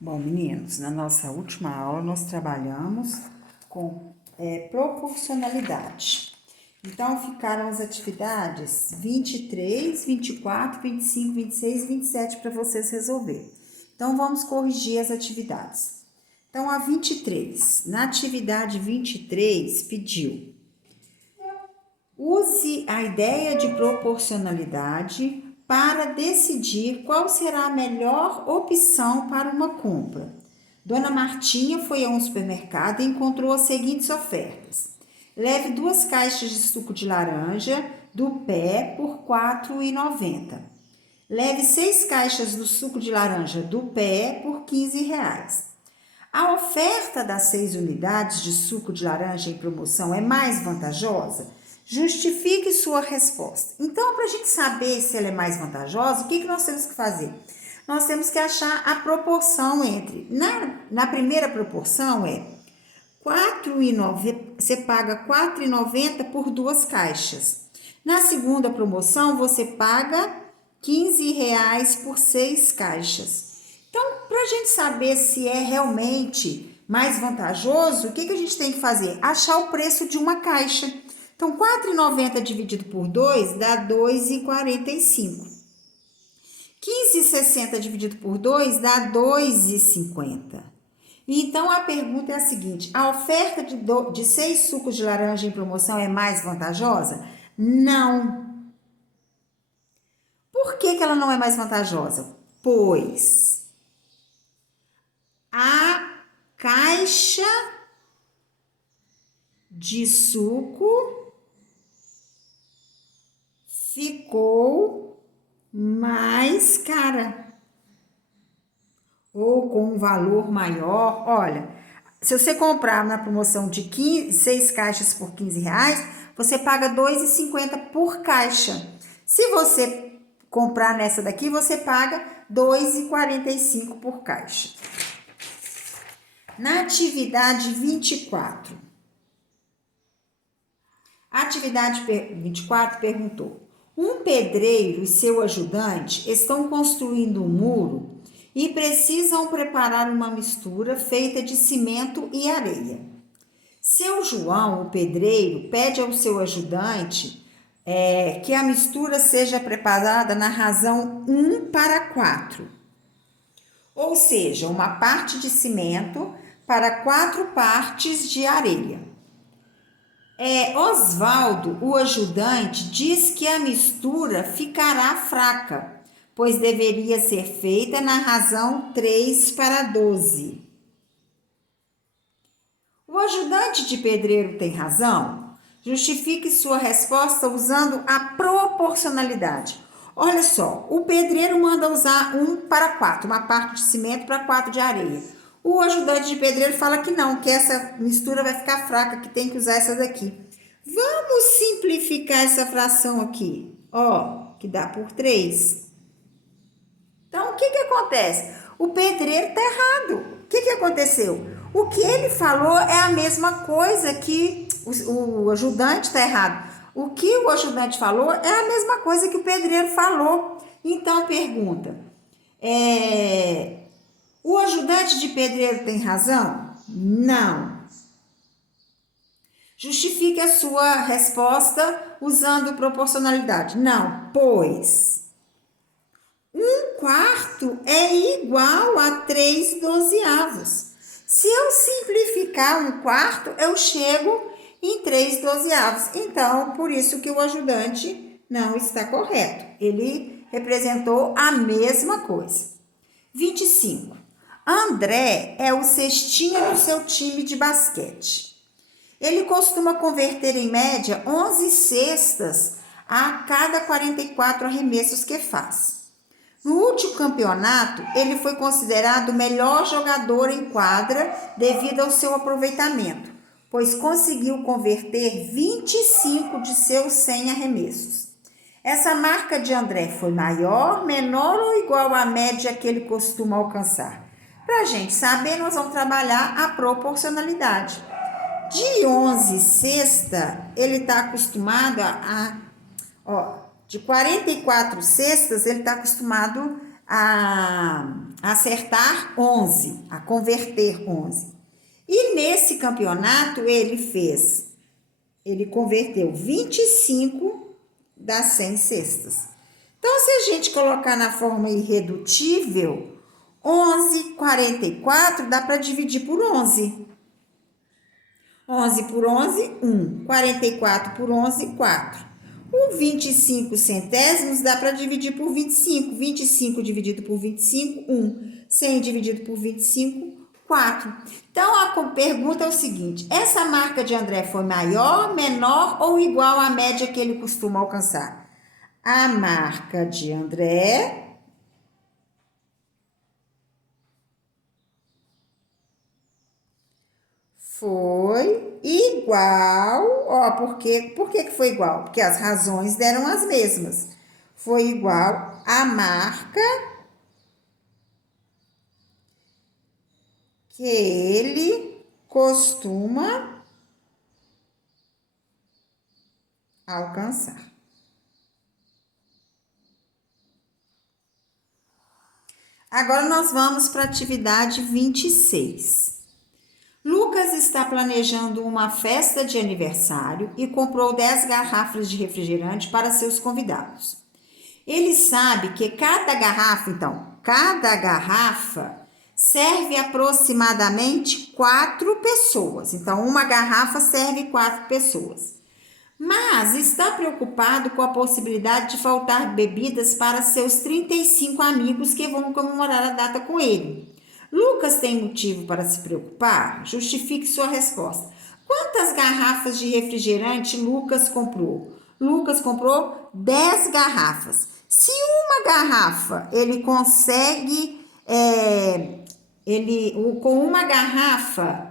Bom, meninos, na nossa última aula nós trabalhamos com proporcionalidade. Então, ficaram as atividades 23, 24, 25, 26 e 27 para vocês resolverem. Então, vamos corrigir as atividades. Então, a 23, na atividade 23, pediu: use a ideia de proporcionalidade para decidir qual será a melhor opção para uma compra. Dona Martinha foi a um supermercado e encontrou as seguintes ofertas: leve 2 caixas de suco de laranja do pé por R$ 4,90. Leve 6 caixas do suco de laranja do pé por R$ 15. A oferta das 6 unidades de suco de laranja em promoção é mais vantajosa? Justifique sua resposta. Então, para a gente saber se ela é mais vantajosa, o que nós temos que fazer? Nós temos que achar a proporção entre... Na primeira proporção é 4,90, você paga R$ 4,90 por 2 caixas. Na segunda promoção, você paga R$ 15 por 6 caixas. Então, para a gente saber se é realmente mais vantajoso, o que a gente tem que fazer? Achar o preço de uma caixa. Então, R$ 4,90 dividido por 2 dá R$ 2,45. R$ 15,60 dividido por 2 dá R$ 2,50. Então, a pergunta é a seguinte: a oferta de 6 sucos de laranja em promoção é mais vantajosa? Não. Por que ela não é mais vantajosa? Pois a caixa de suco ficou mais cara ou com um valor maior. Olha, se você comprar na promoção de 6 caixas por R$ 15, você paga R$ 2,50 por caixa. Se você comprar nessa daqui, você paga R$ 2,45 por caixa. Na atividade 24, a atividade 24 perguntou: um pedreiro e seu ajudante estão construindo um muro e precisam preparar uma mistura feita de cimento e areia. Seu João, o pedreiro, pede ao seu ajudante que a mistura seja preparada na razão 1:4, ou seja, uma parte de cimento para 4 partes de areia. Osvaldo, o ajudante, diz que a mistura ficará fraca, pois deveria ser feita na razão 3:12. O ajudante de pedreiro tem razão? Justifique sua resposta usando a proporcionalidade. Olha só, o pedreiro manda usar 1:4, uma parte de cimento para 4 de areia. O ajudante de pedreiro fala que não, que essa mistura vai ficar fraca, que tem que usar essa daqui. Vamos simplificar essa fração aqui, que dá por 3. Então, o que acontece? O pedreiro está errado. O que aconteceu? O que ele falou é a mesma coisa que o ajudante está errado. O que o ajudante falou é a mesma coisa que o pedreiro falou. Então, pergunta: o ajudante de pedreiro tem razão? Não. Justifique a sua resposta usando proporcionalidade. Não, pois 1/4 é igual a 3/12. Se eu simplificar 1/4, eu chego em 3/12. Então, por isso que o ajudante não está correto. Ele representou a mesma coisa. 25. André é o cestinha no seu time de basquete. Ele costuma converter em média 11 cestas a cada 44 arremessos que faz. No último campeonato, ele foi considerado o melhor jogador em quadra devido ao seu aproveitamento, pois conseguiu converter 25 de seus 100 arremessos. Essa marca de André foi maior, menor ou igual à média que ele costuma alcançar? Para a gente saber, nós vamos trabalhar a proporcionalidade. De 11 cestas, ele está acostumado de 44 cestas, ele está acostumado a acertar 11, a converter 11. E nesse campeonato ele converteu 25 das 100 cestas. Então, se a gente colocar na forma irredutível, 11,44 dá para dividir por 11. 11 por 11, 1. 44 por 11, 4. O 25 centésimos dá para dividir por 25. 25 dividido por 25, 1. 100 dividido por 25, 4. Então, a pergunta é o seguinte: essa marca de André foi maior, menor ou igual à média que ele costuma alcançar? A marca de André foi igual, por que foi igual? Porque as razões deram as mesmas. Foi igual à marca que ele costuma alcançar. Agora nós vamos para a atividade 26. Lucas está planejando uma festa de aniversário e comprou 10 garrafas de refrigerante para seus convidados. Ele sabe que cada garrafa serve aproximadamente 4 pessoas. Então, uma garrafa serve 4 pessoas. Mas está preocupado com a possibilidade de faltar bebidas para seus 35 amigos que vão comemorar a data com ele. Lucas tem motivo para se preocupar? Justifique sua resposta. Quantas garrafas de refrigerante Lucas comprou? Lucas comprou 10 garrafas. Se uma garrafa ele consegue, com uma garrafa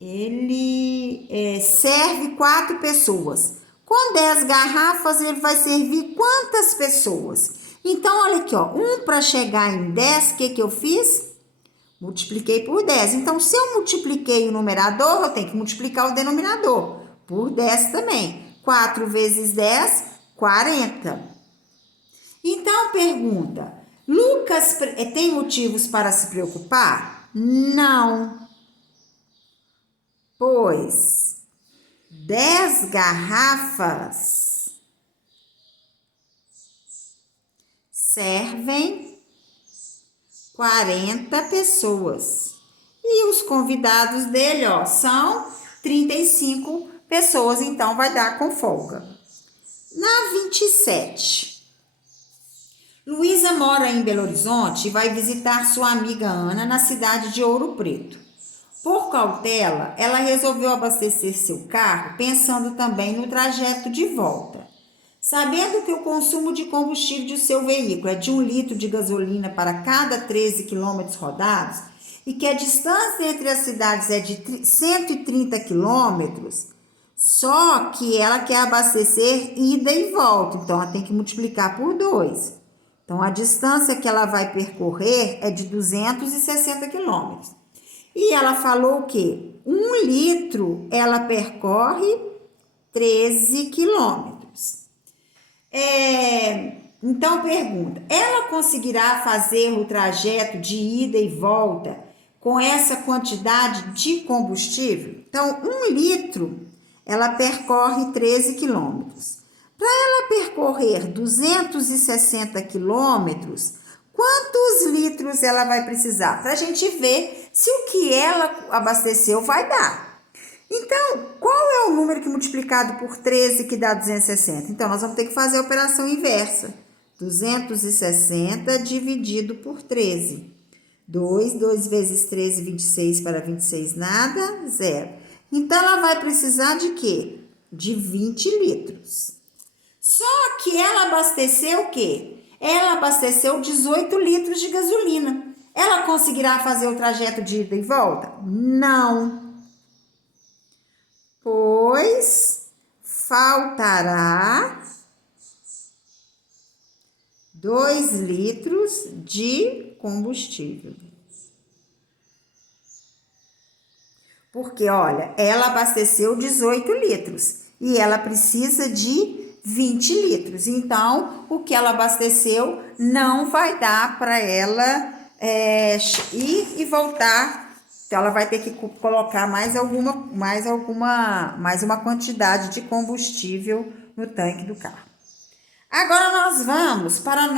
ele serve 4 pessoas. Com 10 garrafas ele vai servir quantas pessoas? Então, olha aqui, ó, para chegar em 10, o que eu fiz? Multipliquei por 10. Então, se eu multipliquei o numerador, eu tenho que multiplicar o denominador por 10 também. 4 vezes 10, 40. Então, pergunta: Lucas tem motivos para se preocupar? Não. Pois 10 garrafas servem 40 pessoas. E os convidados dele, são 35 pessoas, então vai dar com folga. Na 27. Luísa mora em Belo Horizonte e vai visitar sua amiga Ana na cidade de Ouro Preto. Por cautela, ela resolveu abastecer seu carro, pensando também no trajeto de volta. Sabendo que o consumo de combustível de seu veículo é de 1 litro de gasolina para cada 13 quilômetros rodados e que a distância entre as cidades é de 130 quilômetros, só que ela quer abastecer ida e volta, então ela tem que multiplicar por 2. Então, a distância que ela vai percorrer é de 260 quilômetros. E ela falou o quê? 1 litro ela percorre 13 quilômetros. Então, pergunta: ela conseguirá fazer o trajeto de ida e volta com essa quantidade de combustível? Então, 1 litro ela percorre 13 quilômetros. Para ela percorrer 260 quilômetros, quantos litros ela vai precisar? Para a gente ver se o que ela abasteceu vai dar. Então, qual é o número que multiplicado por 13 que dá 260? Então, nós vamos ter que fazer a operação inversa. 260 dividido por 13. 2 vezes 13, 26 para 26, nada, 0. Então, ela vai precisar de quê? De 20 litros. Só que ela abasteceu o quê? Ela abasteceu 18 litros de gasolina. Ela conseguirá fazer o trajeto de ida e volta? Não. Pois faltará 2 litros de combustível. Porque, olha, ela abasteceu 18 litros e ela precisa de 20 litros. Então, o que ela abasteceu não vai dar para ela ir e voltar. Então, ela vai ter que colocar mais uma quantidade de combustível no tanque do carro. Agora nós vamos para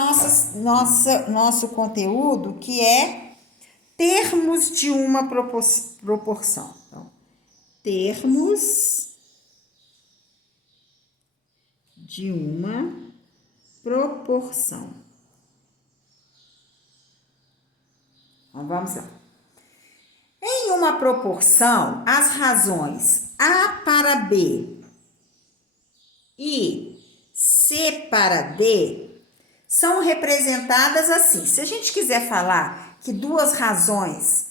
nosso conteúdo, que é termos de uma proporção. Então, termos de uma proporção. Então, vamos lá. Em uma proporção, as razões A para B e C para D são representadas assim. Se a gente quiser falar que duas razões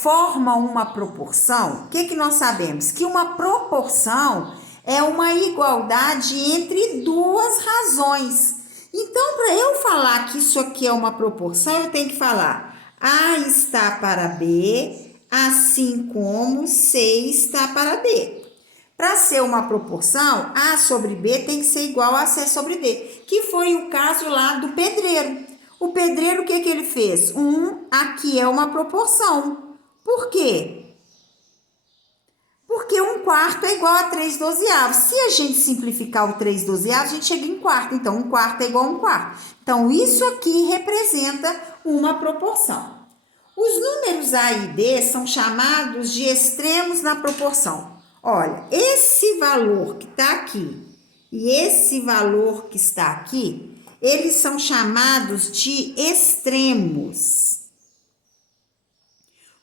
formam uma proporção, o que nós sabemos? Que uma proporção é uma igualdade entre duas razões. Então, para eu falar que isso aqui é uma proporção, eu tenho que falar A está para B, assim como C está para D. Para ser uma proporção, A sobre B tem que ser igual a C sobre D, que foi o caso lá do pedreiro. O pedreiro, o que ele fez? Aqui é uma proporção. Por quê? Porque 1/4 é igual a 3/12. Se a gente simplificar o 3/12, a gente chega em quarto. Então, 1/4 é igual a 1/4. Então, isso aqui representa uma proporção. Os números A e D são chamados de extremos na proporção. Olha, esse valor que está aqui e esse valor que está aqui, eles são chamados de extremos.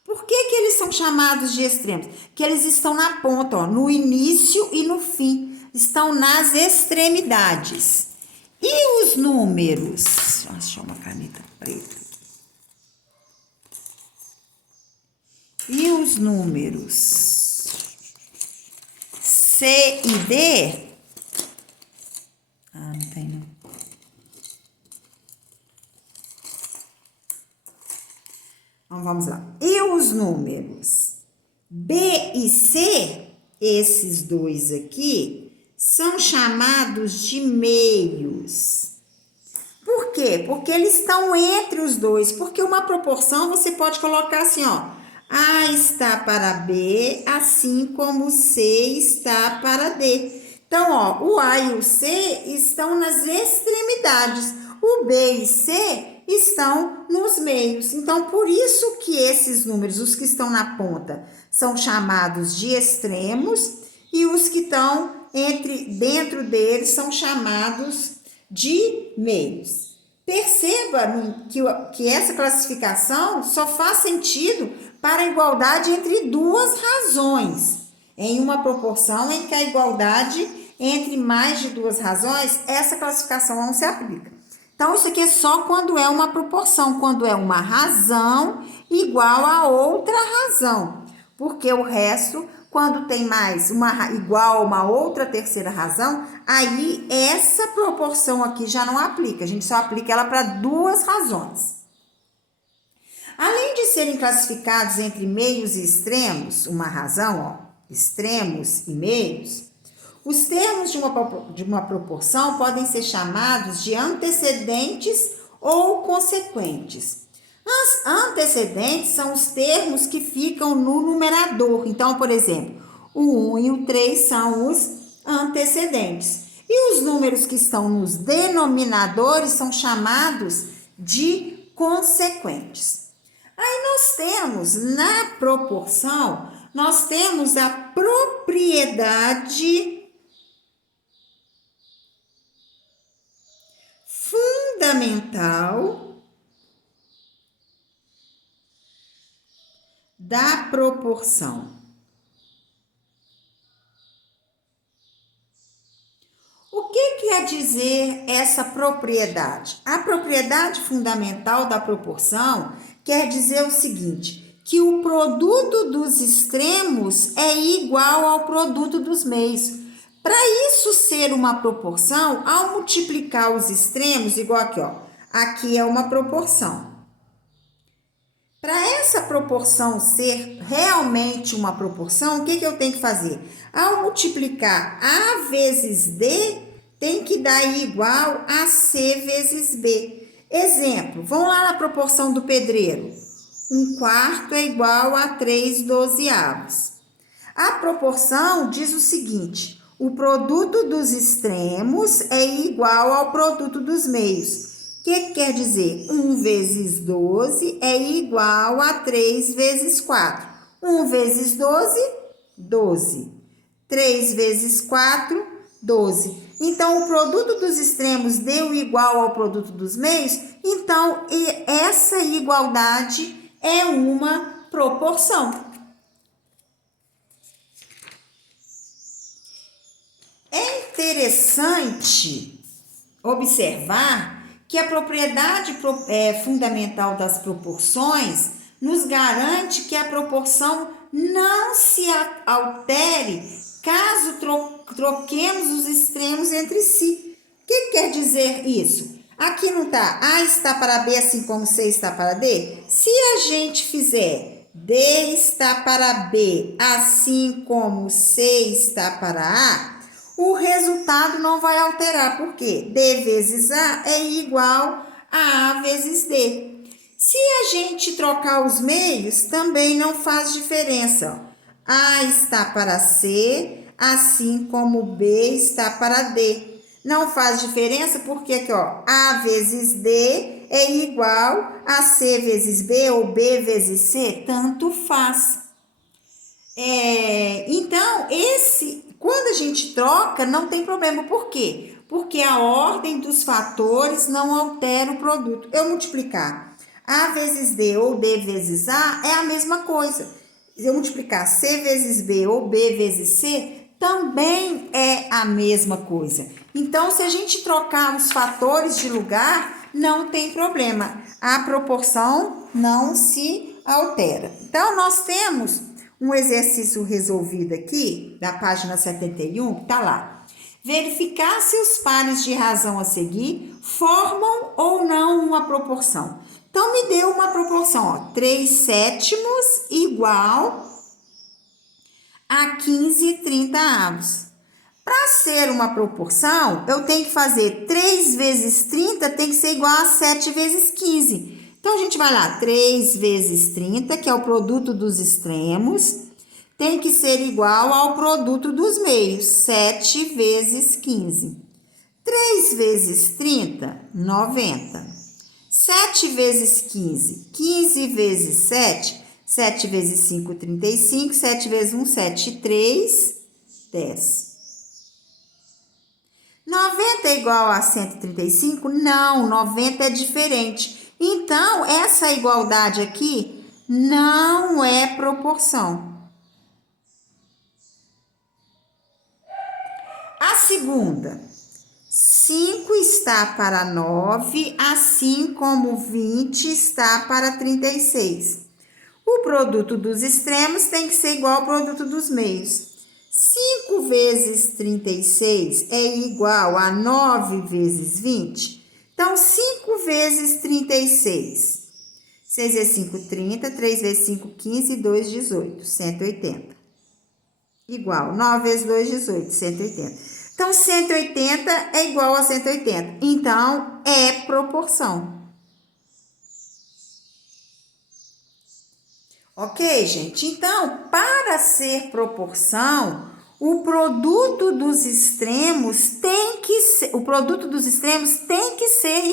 Por que eles são chamados de extremos? Porque eles estão na ponta, ó, no início e no fim. Estão nas extremidades. E os números? Deixa eu achar uma caneta preta. E os números C e D? Não tem não. Então, vamos lá. E os números B e C, esses dois aqui, são chamados de meios. Por quê? Porque eles estão entre os dois. Porque uma proporção você pode colocar assim, ó. A está para B, assim como C está para D. Então, ó, o A e o C estão nas extremidades. O B e C estão nos meios. Então, por isso que esses números, os que estão na ponta, são chamados de extremos e os que estão dentro deles são chamados de meios. Perceba que essa classificação só faz sentido para a igualdade entre duas razões. Em uma proporção em que a igualdade entre mais de duas razões, essa classificação não se aplica. Então, isso aqui é só quando é uma proporção, quando é uma razão igual a outra razão. Porque o resto, quando tem mais igual a uma outra terceira razão, aí essa proporção aqui já não aplica. A gente só aplica ela para duas razões. Além de serem classificados entre meios e extremos, uma razão, ó, extremos e meios, os termos de uma proporção podem ser chamados de antecedentes ou consequentes. As antecedentes são os termos que ficam no numerador. Então, por exemplo, o 1 e o 3 são os antecedentes. E os números que estão nos denominadores são chamados de consequentes. Aí nós temos, na proporção, nós temos a propriedade fundamental da proporção. O que quer dizer essa propriedade? A propriedade fundamental da proporção quer dizer o seguinte, que o produto dos extremos é igual ao produto dos meios. Para isso ser uma proporção, ao multiplicar os extremos, igual aqui, ó, aqui é uma proporção. Para essa proporção ser realmente uma proporção, o que eu tenho que fazer? Ao multiplicar A vezes D, tem que dar igual a C vezes B. Exemplo, vamos lá na proporção do pedreiro. 1/4 é igual a 3/12. A proporção diz o seguinte: o produto dos extremos é igual ao produto dos meios. O que quer dizer? 1 vezes 12 é igual a 3 vezes 4. 1 vezes 12, 12. 3 vezes 4, 12. Então, o produto dos extremos deu igual ao produto dos meios, então essa igualdade é uma proporção. É interessante observar que a propriedade fundamental das proporções nos garante que a proporção não se altere caso troquemos os extremos entre si. O que quer dizer isso? Aqui não está A está para B assim como C está para D? Se a gente fizer D está para B assim como C está para A, o resultado não vai alterar, porque D vezes A é igual a A vezes D. Se a gente trocar os meios, também não faz diferença. A está para C, assim como B está para D. Não faz diferença porque aqui, ó, A vezes D é igual a C vezes B ou B vezes C, tanto faz. Então, quando a gente troca, não tem problema. Por quê? Porque a ordem dos fatores não altera o produto. Eu multiplicar A vezes D ou D vezes A é a mesma coisa. Se eu multiplicar C vezes B ou B vezes C, também é a mesma coisa. Então, se a gente trocar os fatores de lugar, não tem problema. A proporção não se altera. Então, nós temos um exercício resolvido aqui, da página 71, que está lá. Verificar se os pares de razão a seguir formam ou não uma proporção. Então, me deu uma proporção, ó, 3/7 igual a 15/30. Para ser uma proporção, eu tenho que fazer 3 vezes 30 tem que ser igual a 7 vezes 15. Então, a gente vai lá, 3 vezes 30, que é o produto dos extremos, tem que ser igual ao produto dos meios, 7 vezes 15. 3 vezes 30, 90. 7 vezes 15, 15 vezes 7, 7 vezes 5, 35, 7 vezes 1, 7, 3, 10. 90 é igual a 135? Não, 90 é diferente. Então, essa igualdade aqui não é proporção. A segunda, 5 está para 9, assim como 20 está para 36. O produto dos extremos tem que ser igual ao produto dos meios. 5 vezes 36 é igual a 9 vezes 20. Então, 5 vezes 36. 6 vezes 5, 30. 3 vezes 5, 15. 2, 18. 180. Igual. 9 vezes 2, 18. 180. Então, 180 é igual a 180. Então, é proporção. Ok, gente? Então, para ser proporção, o produto dos extremos tem que ser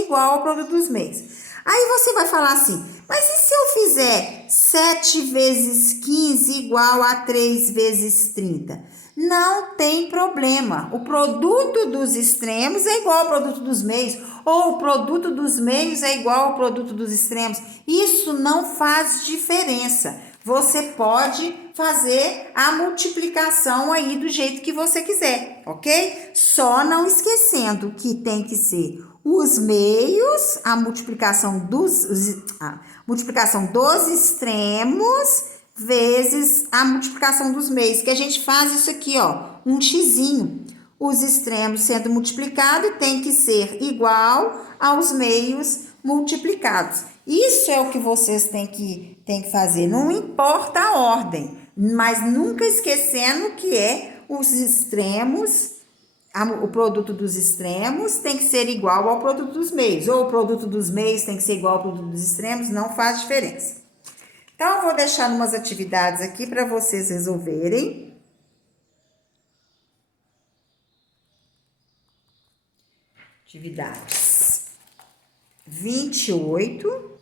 igual ao produto dos meios. Aí você vai falar assim, mas e se eu fizer 7 vezes 15 igual a 3 vezes 30? Não tem problema. O produto dos extremos é igual ao produto dos meios, ou o produto dos meios é igual ao produto dos extremos. Isso não faz diferença. Você pode fazer a multiplicação aí do jeito que você quiser, ok? Só não esquecendo que tem que ser os meios, a multiplicação dos extremos vezes a multiplicação dos meios, que a gente faz isso aqui, ó, um xizinho. Os extremos sendo multiplicados tem que ser igual aos meios multiplicados. Isso é o que vocês têm que fazer, não importa a ordem, mas nunca esquecendo que é os extremos, o produto dos extremos tem que ser igual ao produto dos meios, ou o produto dos meios tem que ser igual ao produto dos extremos, não faz diferença. Então, eu vou deixar umas atividades aqui para vocês resolverem. Atividades 28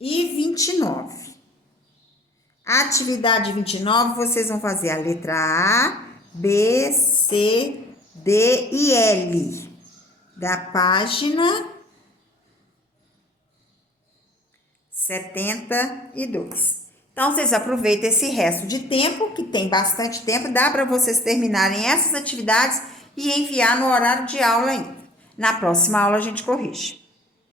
e 29. A atividade 29, vocês vão fazer a letra A, B, C, D e L da página 72. Então, vocês aproveitam esse resto de tempo, que tem bastante tempo, dá para vocês terminarem essas atividades e enviar no horário de aula ainda. Na próxima aula a gente corrige.